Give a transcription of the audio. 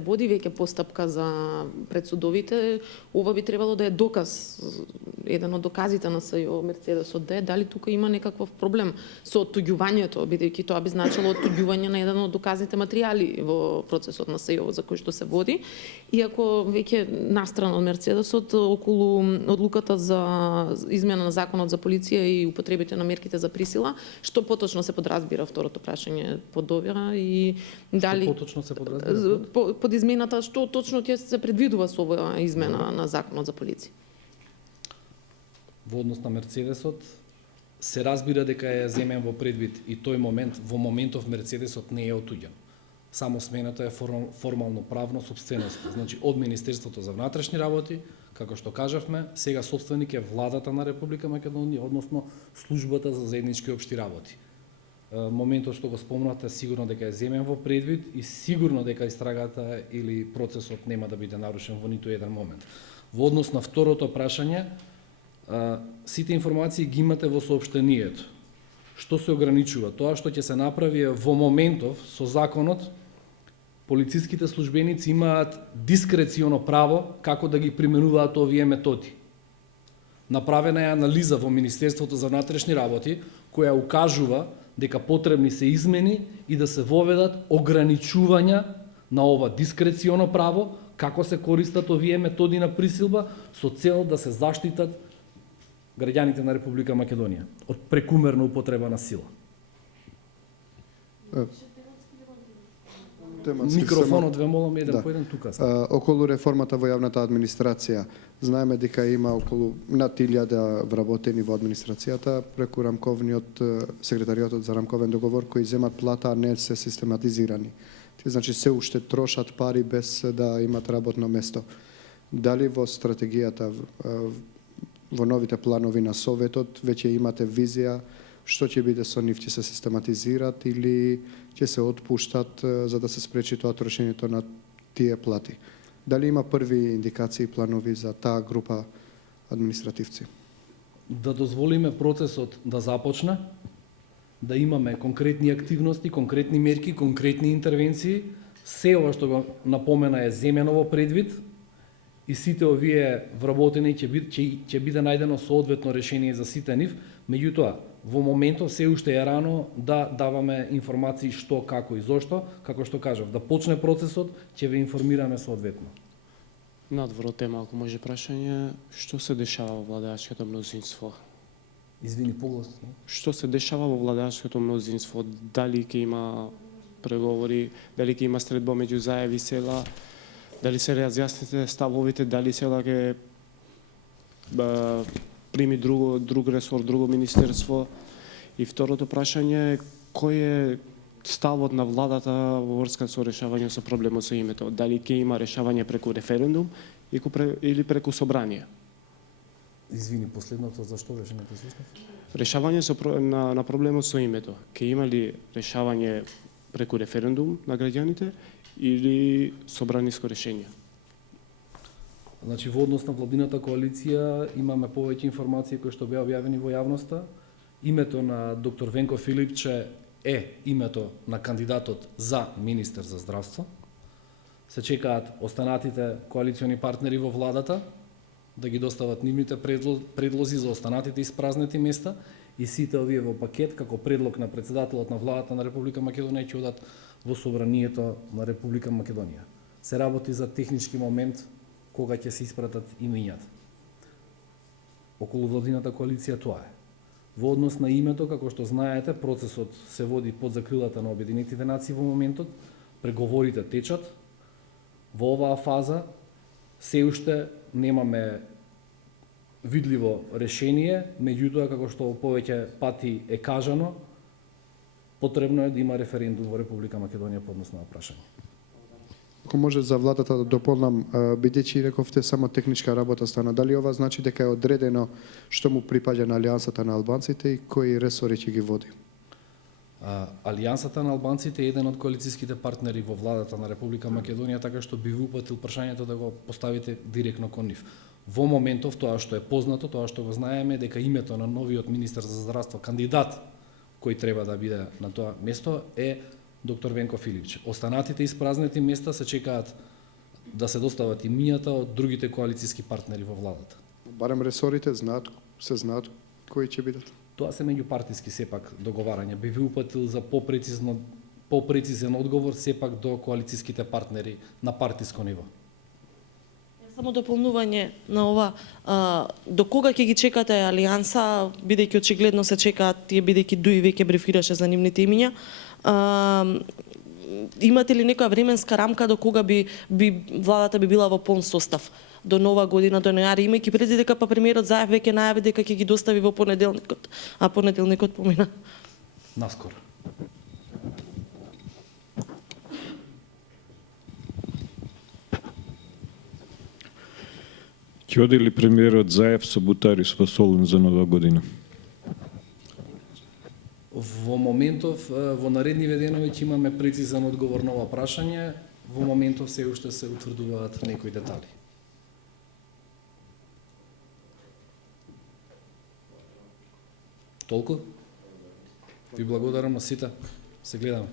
води веќе постапка за пред судовите, ова би требало да е доказ, еден од доказите на СЈО Мерцедесот, да е дали тука има некаков проблем со оттуѓувањето, бидејќи тоа би значило оттуѓување на еден од доказните материјали во процесот на СЈО за кој што се води. Иако веќе настрана од Мерцедесот околу одлуката за измена на законот за полиција и употребите на мерките за присила, што поточно се подразбира, второто прашање под ова, и дали Што поточно се подразбира? под измената, што точно ќе се предвидува со оваа измена на законот за полиција? Во однос на Мерцедесот се разбира дека е земен во предвид и тој момент, во моментов Мерцедесот не е отуѓен. Само смената е формално правно собственост. Значи од Министерството за внатрешни работи, како што кажавме, сега собственик е владата на Република Македонија, односно службата за заеднички општи работи. Моментот што го спомнате сигурно дека е земен во предвид и сигурно дека истрагата или процесот нема да биде нарушен во ниту еден момент. Во однос на второто прашање, сите информации ги имате во соопштението. Што се ограничува? Тоа што ќе се направи во моментов со законот, полициските службеници имаат дискреционо право како да ги применуваат овие методи. Направена е анализа во Министерството за внатрешни работи која укажува дека потребни се измени и да се воведат ограничувања на ова дискреционо право, како се користат овие методи на присилба со цел да се заштитат граѓаните на Република Македонија од прекумерна употреба на сила. Микрофонот ве молам еден по еден тука. Околу реформата во јавната администрација, знаеме дека има околу над 1000 вработени во администрацијата преку рамковниот секретариотот за рамковен договор кои земат плата, а не се систематизирани. Тие значи се уште трошат пари без да имат работно место. Дали во стратегијата во новите планови на Советот веќе имате визија што ќе биде со нив, ќе се систематизират или ќе се отпуштат за да се спречи тоа трошењето на тие плати? Дали има први индикации и планови за таа група административци? Да дозволиме процесот да започне, да имаме конкретни активности, конкретни мерки, конкретни интервенции, се ова што го напомена е земено во предвид и сите овие вработени ќе биде најдено соодветно решение за сите нив, меѓутоа во моментов се уште е рано да даваме информации што, како и зошто, како што кажав, да почне процесот, ќе ве информираме соодветно. Надвор од тема, ако може прашање, што се дешава во владеачкото мнозинство? Извини, погласно. Што се дешава во владеачкото мнозинство? Дали ќе има преговори, дали ќе има средба меѓу Заев и Села, дали се разјасните ставовите, дали Села ќе прими друг ресор, друго министерство? И второто прашање е кој е ставот на владата во врска со решавање со проблемот со името? Дали ќе има решавање преку референдум или преку собрание? Извини, последното зашто беше не послушнав? Решавање на проблемот со името. Ќе има ли решавање преку референдум на граѓаните или собраниско решение? Значи, во однос на владината коалиција имаме повеќе информации кои што беа објавени во јавноста. Името на доктор Венко Филипче е името на кандидатот за министер за здравство. Се чекаат останатите коалициони партнери во владата да ги достават нивните предлози за останатите испразнети места и сите овие во пакет како предлог на председателот на владата на Република Македонија ќе одат во собранието на Република Македонија. Се работи за технички момент кога ќе се испратат имињата. Околу владината коалиција тоа е. Во однос на името, како што знаете, процесот се води под закрилата на Обединетите нации во моментот, преговорите течат. Во оваа фаза се уште немаме видливо решение, меѓутоа, како што повеќе пати е кажано, потребно е да има референдум во Република Македонија по однос на прашање. Ако може за владата да дополнам, бидејќи рековте само техничка работа стана, дали ова значи дека е одредено што му припаѓа на Алијансата на албанците и кои ресори ќе ги води? Алијансата на албанците е еден од коалицијските партнери во владата на Република Македонија, така што би ви упатил прашањето да го поставите директно кон нив. Во моментов тоа што е познато, тоа што го знаеме, дека името на новиот министер за здравство, кандидат кој треба да биде на тоа место е доктор Венко Филипче. Останатите испразнети места се чекаат да се достават имињата од другите коалициски партнери во владата. Барем ресорите се знаат кои ќе бидат. Тоа се меѓупартиски сепак договарања. Би ви упатил за попрецизен одговор сепак до коалициските партнери на партиско ниво. Само дополнување на ова, до кога ќе ги чекате алијанса, бидејќи очигледно се чекаат тие, бидејќи Дуи веќе брифираше за нивните имиња. Имате ли некоја временска рамка до кога би владата би била во полн состав? До нова година, до нојари, имајќи преди дека премиерот Заев веќе најави дека ќе ги достави во понеделникот, а понеделникот помина. Наскоро. Ќе оди ли премиерот Заев со бутари во Солун за нова година? Во моментов, во наредниве денови ќе имаме прецизен одговор на ова прашање. Во моментов се уште се утврдуваат некои детали. Толку? Ви благодарам на сите. Се гледаме.